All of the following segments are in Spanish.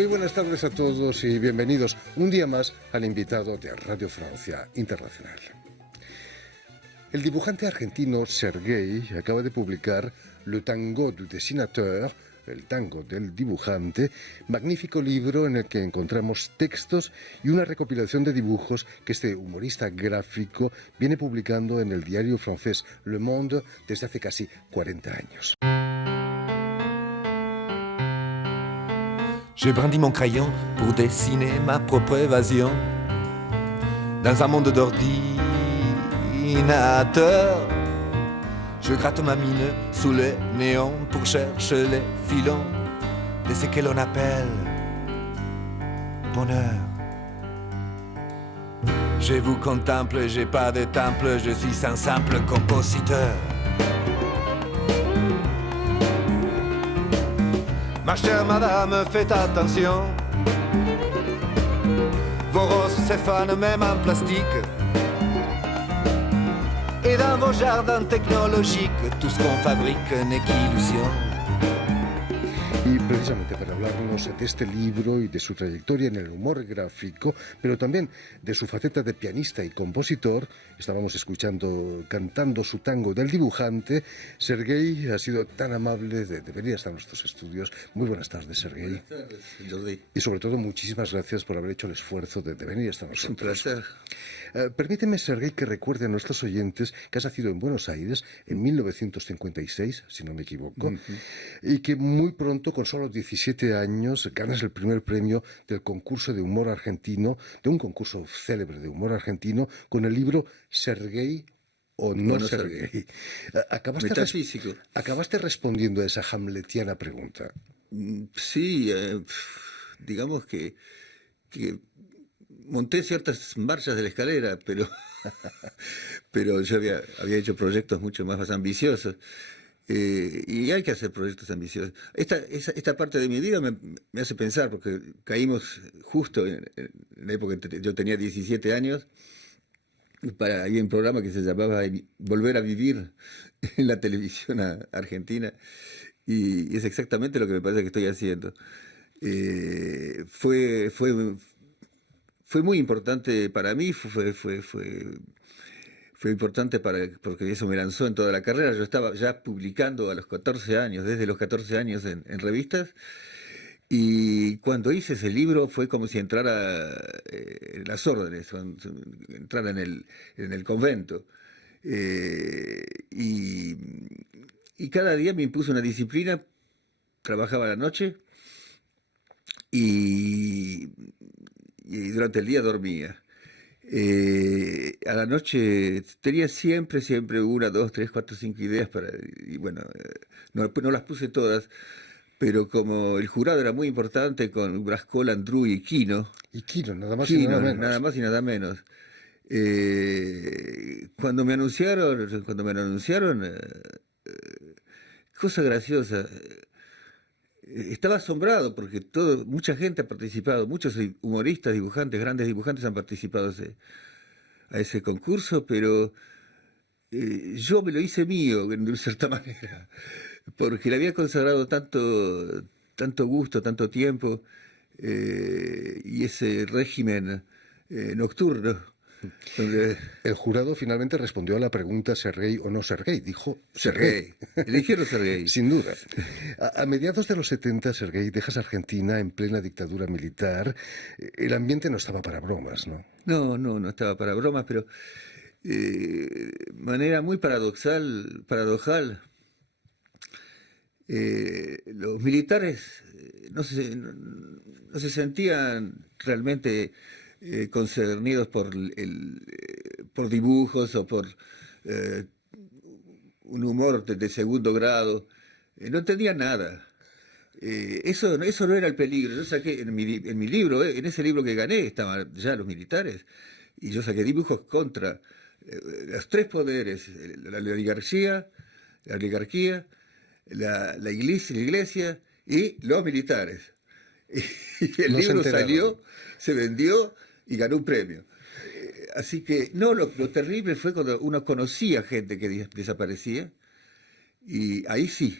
Muy buenas tardes a todos y bienvenidos un día más al invitado de Radio Francia Internacional. El dibujante argentino Serguei acaba de publicar Le Tango du Dessinateur, el tango del dibujante, magnífico libro en el que encontramos textos y una recopilación de dibujos que este humorista gráfico viene publicando en el diario francés Le Monde desde hace casi 40 años. J'ai brandi mon crayon pour dessiner ma propre évasion dans un monde d'ordinateur. Je gratte ma mine sous les néons pour chercher les filons de ce que l'on appelle bonheur. Je vous contemple, j'ai pas de temple, je suis un simple compositeur. Ma chère madame, faites attention. Vos roses s'effanent même en plastique. Et dans vos jardins technologiques, tout ce qu'on fabrique n'est qu'illusion. Y precisamente para hablarnos de este libro y de su trayectoria en el humor gráfico, pero también de su faceta de pianista y compositor, estábamos escuchando, cantando su tango del dibujante. Serguei ha sido tan amable de venir hasta nuestros estudios. Muy buenas tardes, Serguei. Buenas tardes, Jordi. Y sobre todo, muchísimas gracias por haber hecho el esfuerzo de venir hasta nosotros. Es un placer. Permíteme, Serguei, que recuerde a nuestros oyentes que has nacido en Buenos Aires en 1956, si no me equivoco, y que muy pronto, con solo 17 años, ganas el primer premio del concurso de humor argentino, de un concurso célebre de humor argentino, con el libro Serguei o no Serguei. Metafísico. Acabaste respondiendo a esa hamletiana pregunta. Sí, digamos que monté ciertas marchas de la escalera, pero yo había hecho proyectos mucho más ambiciosos. Y hay que hacer proyectos ambiciosos. Esta parte de mi vida me hace pensar, porque caímos justo en la época que yo tenía 17 años, había un programa que se llamaba Volver a Vivir en la televisión argentina, y es exactamente lo que me parece que estoy haciendo. Fue muy importante para mí, fue importante porque eso me lanzó en toda la carrera. Yo estaba ya publicando a los 14 años, desde los 14 años en revistas, y cuando hice ese libro fue como si entrara en las órdenes, entrara en el convento. Y cada día me impuso una disciplina, trabajaba a la noche y durante el día dormía. A la noche tenía siempre 1, 2, 3, 4, 5 ideas y bueno, no las puse todas, pero como el jurado era muy importante con Brascol, Andrú y Quino. Y Quino, nada más y nada menos. Nada más y nada menos. Cuando me anunciaron, cosa graciosa. Estaba asombrado porque mucha gente ha participado, muchos humoristas, dibujantes, grandes dibujantes han participado a ese concurso, pero yo me lo hice mío, de cierta manera, porque le había consagrado tanto gusto, tanto tiempo, y ese régimen nocturno. El jurado finalmente respondió a la pregunta Serguei o no Serguei. Dijo Serguei. Eligieron Serguei. Sin duda. A mediados de los 70, Serguei, dejas Argentina en plena dictadura militar. El ambiente no estaba para bromas, ¿no? No estaba para bromas, pero manera muy paradojal. Los militares no se sentían realmente concernidos por dibujos o por un humor de segundo grado. No entendían nada. Eso no era el peligro. Yo saqué en mi libro, en ese libro que gané, estaban ya los militares, y yo saqué dibujos contra los tres poderes: la oligarquía, la iglesia y los militares. Y el libro salió, se vendió y ganó un premio. Así que, no, lo terrible fue cuando uno conocía gente que desaparecía, y ahí sí,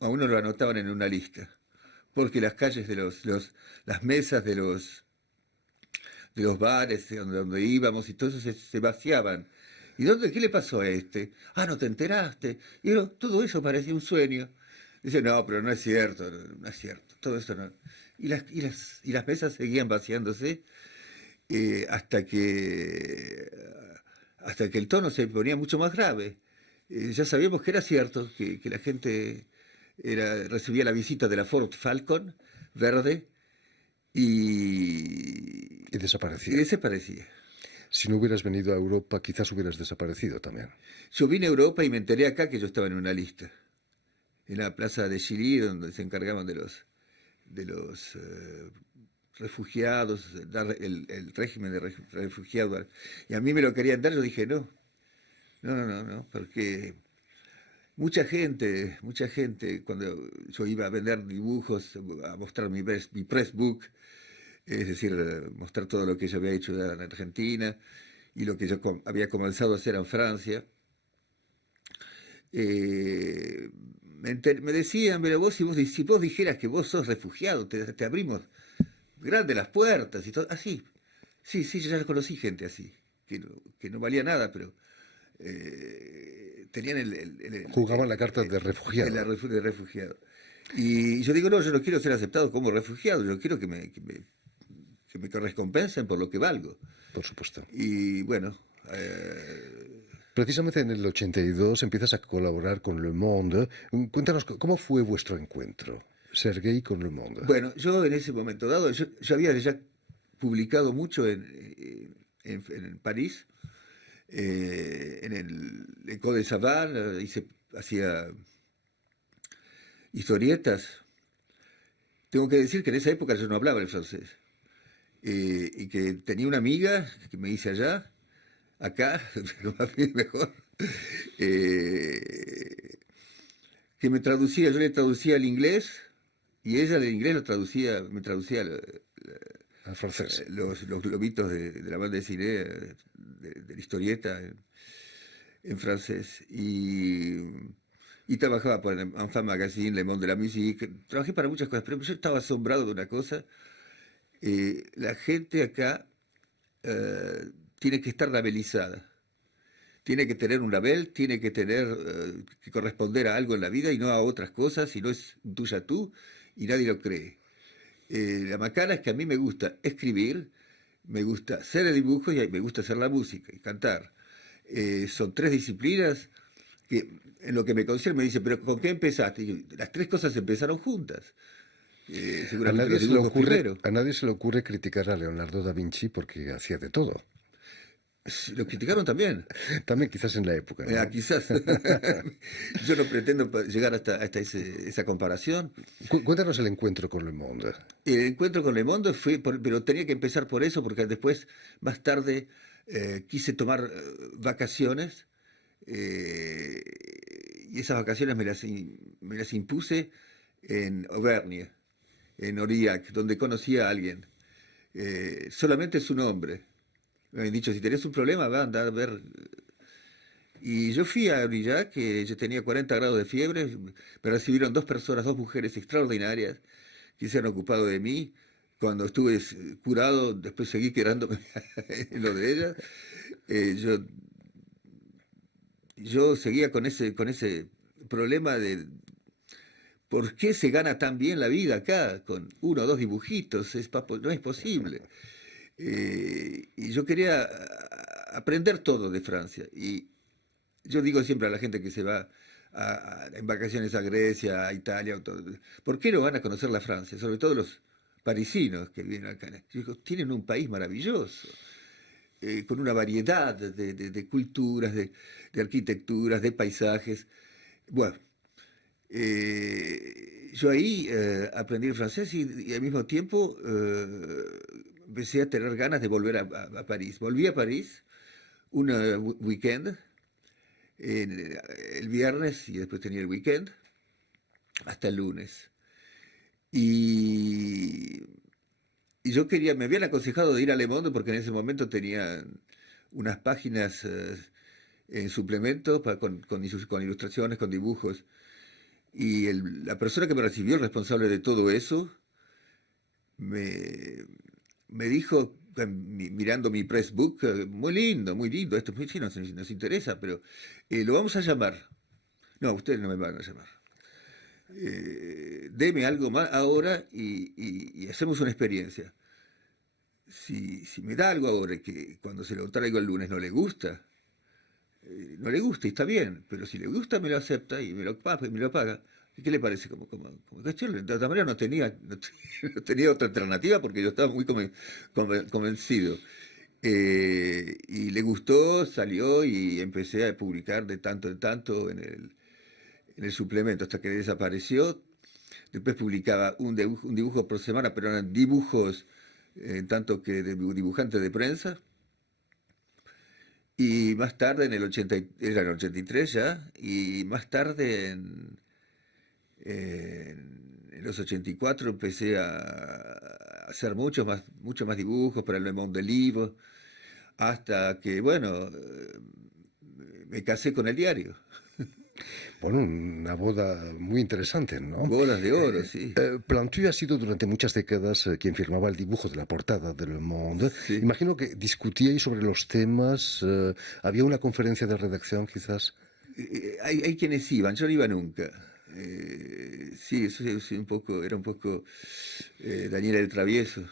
a uno lo anotaban en una lista, porque las calles las mesas de los bares donde íbamos y todo eso se vaciaban. ¿Y qué le pasó a este? Ah, ¿no te enteraste? Y todo eso parecía un sueño. Dice, no, pero no es cierto, no es cierto, todo eso no. Y las mesas seguían vaciándose hasta que el tono se ponía mucho más grave. Ya sabíamos que era cierto, que la gente recibía la visita de la Ford Falcon verde y desaparecía. Si no hubieras venido a Europa, quizás hubieras desaparecido también. Yo vine a Europa y me enteré acá que yo estaba en una lista, en la plaza de Chilly, donde se encargaban de los refugiados, dar el régimen de refugiados. Y a mí me lo querían dar, yo dije no, porque mucha gente, cuando yo iba a vender dibujos, a mostrar mi press book, es decir, mostrar todo lo que yo había hecho en Argentina y lo que yo había comenzado a hacer en Francia, me decían, pero si vos dijeras que vos sos refugiado, te abrimos grandes las puertas y todo, así. Sí, yo ya conocí gente así, que no valía nada, pero tenían jugaban la carta de refugiado. De refugiado. Y yo digo, no, yo no quiero ser aceptado como refugiado, yo quiero que me recompensen por lo que valgo. Por supuesto. Y bueno... Precisamente en el 82 empiezas a colaborar con Le Monde. Cuéntanos, ¿cómo fue vuestro encuentro, Sergueï, con Le Monde? Bueno, yo en ese momento dado, yo había ya publicado mucho en París, en el Écho de Savane, hacía historietas. Tengo que decir que en esa época yo no hablaba el francés. Y que tenía una amiga que me hice allá, acá, pero a mí mejor, que me traducía, yo le traducía al inglés y ella del inglés me traducía al francés. Los globitos de la banda de cine, de la historieta en francés. Y trabajaba por Enfant Magazine, Le Monde de la Musique, trabajé para muchas cosas, pero yo estaba asombrado de una cosa. La gente acá tiene que estar labelizada, tiene que tener un label, tiene que que corresponder a algo en la vida y no a otras cosas, y no es tuya tú, y nadie lo cree. La macana es que a mí me gusta escribir, me gusta hacer el dibujo y me gusta hacer la música y cantar. Son tres disciplinas que en lo que me concierne me dice, pero ¿con qué empezaste? Y yo, las tres cosas empezaron juntas. A nadie se le ocurre criticar a Leonardo da Vinci porque hacía de todo. Lo criticaron también. También quizás en la época, ¿no? Quizás. Yo no pretendo llegar hasta esa comparación. Cuéntanos el encuentro con Le Monde. El encuentro con Le Monde pero tenía que empezar por eso, porque después, más tarde, quise tomar vacaciones, y esas vacaciones me las impuse en Auvernia, en Aurillac, donde conocí a alguien. Solamente su nombre. Me habían dicho, si tenés un problema, va a andar a ver. Y yo fui a Aurillac, que yo tenía 40 grados de fiebre, me recibieron dos mujeres extraordinarias, que se han ocupado de mí. Cuando estuve curado, después seguí quedándome en lo de ellas. Yo seguía con ese problema de ¿por qué se gana tan bien la vida acá con uno o dos dibujitos? No es posible. Y yo quería aprender todo de Francia. Y yo digo siempre a la gente que se va en vacaciones a Grecia, a Italia, ¿por qué no van a conocer la Francia? Sobre todo los parisinos que vienen acá. Yo digo, tienen un país maravilloso, con una variedad de culturas, de arquitecturas, de paisajes. Bueno, yo ahí aprendí el francés y al mismo tiempo empecé a tener ganas de volver a París. Volví a París un weekend, el viernes, y después tenía el weekend, hasta el lunes. Y yo me habían aconsejado de ir a Le Monde porque en ese momento tenía unas páginas en suplemento con ilustraciones, con dibujos. Y la persona que me recibió, el responsable de todo eso, me dijo, mirando mi pressbook, muy lindo, esto sí nos interesa, pero lo vamos a llamar. No, ustedes no me van a llamar. Deme algo más ahora y hacemos una experiencia. Si me da algo ahora que cuando se lo traigo el lunes no le gusta, no le gusta y está bien, pero si le gusta me lo acepta y me lo paga. ¿Y qué le parece? Como cuestión, de todas maneras no tenía otra alternativa porque yo estaba muy convencido. Y le gustó, salió y empecé a publicar de tanto en tanto en el suplemento hasta que desapareció. Después publicaba un dibujo por semana, pero eran dibujos en tanto que de dibujante de prensa. Y más tarde, era en el 83 ya, y más tarde en los 84 empecé a hacer muchos más dibujos para el Le Monde del Livre, hasta que, bueno, me casé con el diario. Bueno, una boda muy interesante, ¿no? Bodas de oro, sí. Plantu ha sido durante muchas décadas quien firmaba el dibujo de la portada de Le Monde. Sí. Imagino que discutíais sobre los temas, había una conferencia de redacción quizás. Hay quienes iban, yo no iba nunca. Sí, eso era un poco Daniel el Travieso.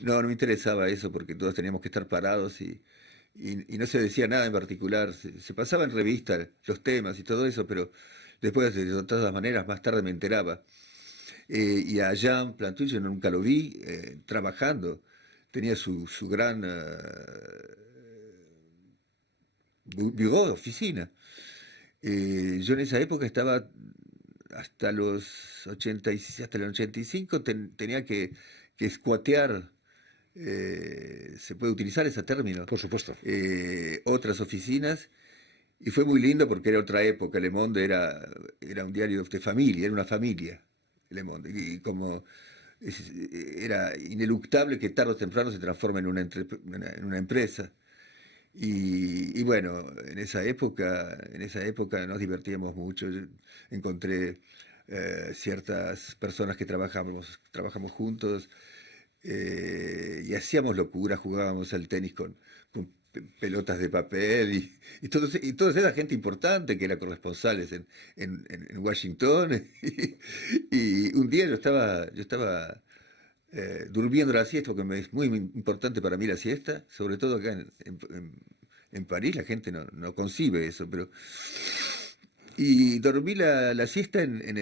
No me interesaba eso porque todos teníamos que estar parados y no se decía nada en particular. Se pasaba en revista los temas y todo eso, pero después, de todas maneras, más tarde me enteraba. Y a Jean Plantu yo nunca lo vi trabajando. Tenía su gran bureau, oficina. Yo en esa época estaba hasta los 85, tenía que squatear, se puede utilizar ese término. Por supuesto. Otras oficinas, y fue muy lindo porque era otra época. Le Monde era un diario de familia, era una familia, Le Monde, y como era ineluctable que tarde o temprano se transforme en una empresa. Y bueno, en esa época nos divertíamos mucho. Yo encontré ciertas personas que trabajamos juntos, y hacíamos locuras, jugábamos al tenis con pelotas de papel y toda esa gente importante que era corresponsales en Washington. Y un día yo estaba durmiendo la siesta, porque es muy importante para mí la siesta, sobre todo acá en París. La gente no concibe eso, pero... Y dormí la siesta en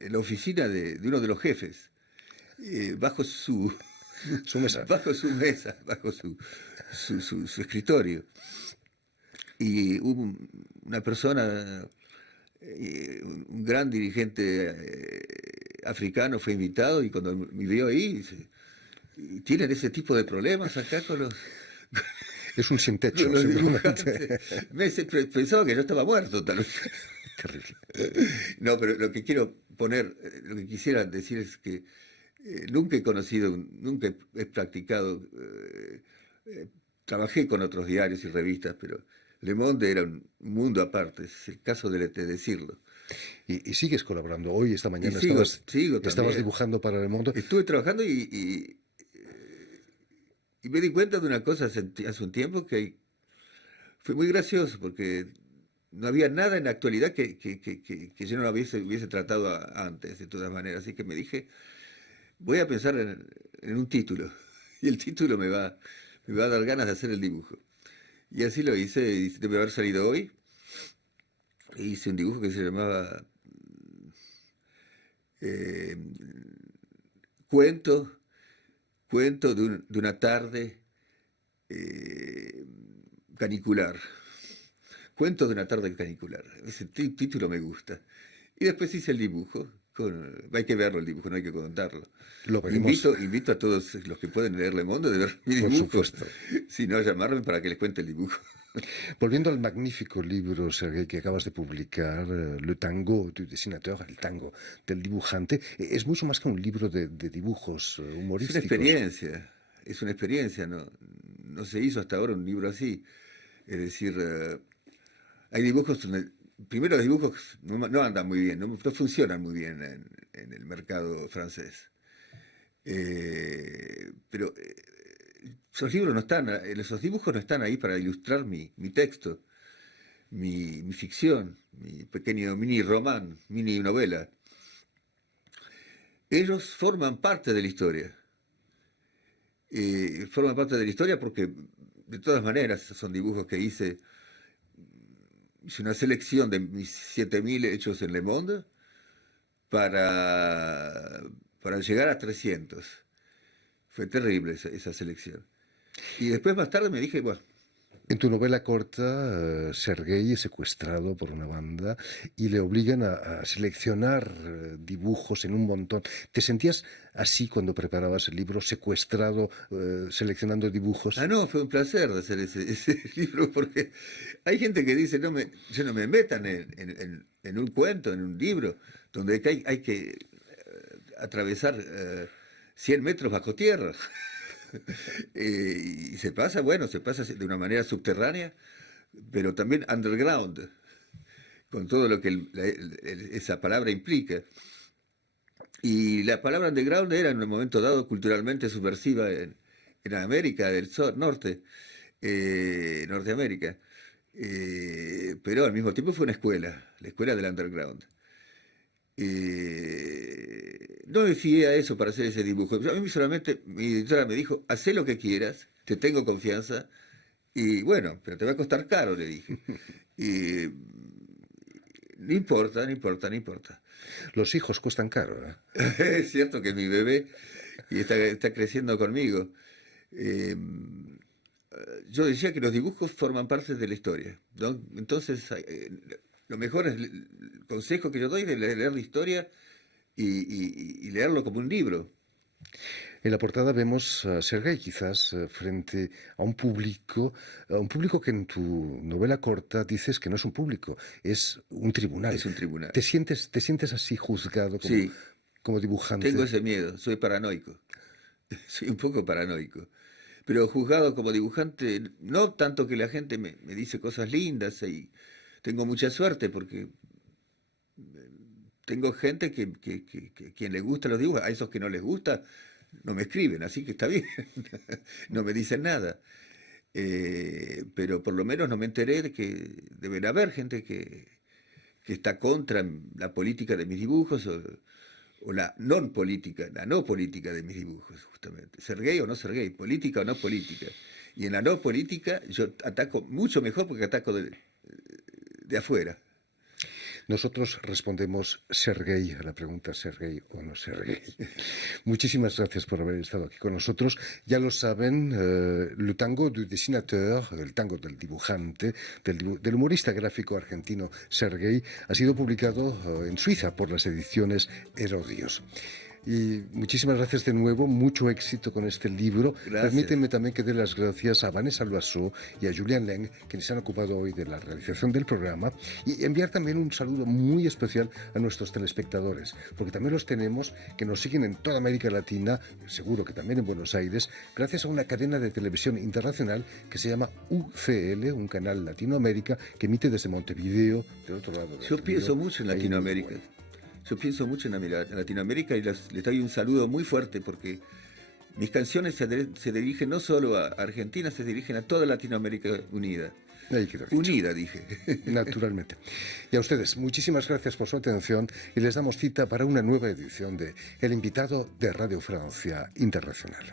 la oficina de uno de los jefes, bajo su mesa, bajo su escritorio. Y hubo una persona, un gran dirigente africano fue invitado, y cuando me vio ahí, dice: ¿tienen ese tipo de problemas acá con los...? Es un sin techo, simplemente. Pensaba que yo estaba muerto, tal vez. Terrible. No, pero lo que quisiera decir es que nunca he practicado, trabajé con otros diarios y revistas, pero Le Monde era un mundo aparte, es el caso de decirlo. Y sigues colaborando. Hoy, esta mañana, estabas dibujando para Le Monde. Estuve trabajando y me di cuenta de una cosa hace un tiempo, que fue muy gracioso, porque no había nada en la actualidad que yo no hubiese tratado antes, de todas maneras. Así que me dije, voy a pensar en un título, y el título me va a dar ganas de hacer el dibujo. Y así lo hice, y debe haber salido hoy. E hice un dibujo que se llamaba Cuento de una tarde canicular. Cuento de una tarde canicular. Ese título me gusta. Y después hice el dibujo. Hay que verlo el dibujo, no hay que contarlo. Lo veremos. Invito a todos los que pueden leer Le Monde de ver mi dibujo. Por supuesto. Si no, a llamarme para que les cuente el dibujo. Volviendo al magnífico libro, Serguei, que acabas de publicar, Le Tango du Dessinateur, el tango del dibujante, es mucho más que un libro de dibujos humorísticos. Es una experiencia, no se hizo hasta ahora un libro así. Es decir, hay dibujos donde primero los dibujos no andan muy bien, no funcionan muy bien en el mercado francés. Pero esos libros no están, esos dibujos no están ahí para ilustrar mi texto, mi ficción, mi pequeño mini román, mini novela. Ellos forman parte de la historia. Forman parte de la historia porque, de todas maneras, son dibujos que hice una selección de mis 7.000 hechos en Le Monde para llegar a 300. Fue terrible esa selección. Y después, más tarde, me dije, bueno. En tu novela corta, Sergei es secuestrado por una banda y le obligan a seleccionar dibujos en un montón. ¿Te sentías así cuando preparabas el libro, secuestrado, seleccionando dibujos? No, fue un placer hacer ese libro, porque hay gente que dice, no me metan en un cuento, en un libro, donde hay que atravesar 100 metros bajo tierra. Y se pasa de una manera subterránea, pero también underground, con todo lo que esa palabra implica. Y la palabra underground era en un momento dado culturalmente subversiva en América del Norte, Norteamérica. Pero al mismo tiempo fue una escuela, la escuela del underground. No me fié a eso para hacer ese dibujo. A mí solamente mi editora me dijo, haz lo que quieras, te tengo confianza, y bueno, pero te va a costar caro, le dije. No importa. Los hijos cuestan caro, ¿eh? Es cierto que es mi bebé y está creciendo conmigo. Yo decía que los dibujos forman parte de la historia, ¿no? Entonces, lo mejor es el consejo que yo doy de leer la historia y leerlo como un libro. En la portada vemos a Sergei quizás frente a un público que en tu novela corta dices que no es un público, es un tribunal. Es un tribunal. ¿Te sientes así juzgado como dibujante? Tengo ese miedo, soy paranoico. Soy un poco paranoico. Pero juzgado como dibujante, no tanto que la gente me dice cosas lindas y tengo mucha suerte porque tengo gente que quien le gusta los dibujos, a esos que no les gusta, no me escriben, así que está bien, no me dicen nada. Pero por lo menos no me enteré de que deben haber gente que está contra la política de mis dibujos o la no política de mis dibujos, justamente. Ser gay o no ser gay, política o no política. Y en la no política yo ataco mucho mejor porque ataco de afuera. Nosotros respondemos ser gay a la pregunta ser gay o no ser gay. Muchísimas gracias por haber estado aquí con nosotros. Ya lo saben, Le Tango du Dessinateur, el tango del dibujante, del humorista gráfico argentino Sergei, ha sido publicado en Suiza por las ediciones Herodios. Y muchísimas gracias de nuevo, mucho éxito con este libro. Gracias. Permítanme también que dé las gracias a Vanessa Loiseau y a Julien Leng, quienes se han ocupado hoy de la realización del programa, y enviar también un saludo muy especial a nuestros telespectadores, porque también los tenemos que nos siguen en toda América Latina, seguro que también en Buenos Aires, gracias a una cadena de televisión internacional que se llama UCL, un canal Latinoamérica que emite desde Montevideo, del otro lado del Yo río, pienso mucho en Latinoamérica. Yo pienso mucho en Latinoamérica y les doy un saludo muy fuerte porque mis canciones se dirigen no solo a Argentina, se dirigen a toda Latinoamérica unida. Unida, dije. Naturalmente. Y a ustedes, muchísimas gracias por su atención y les damos cita para una nueva edición de El Invitado de Radio Francia Internacional.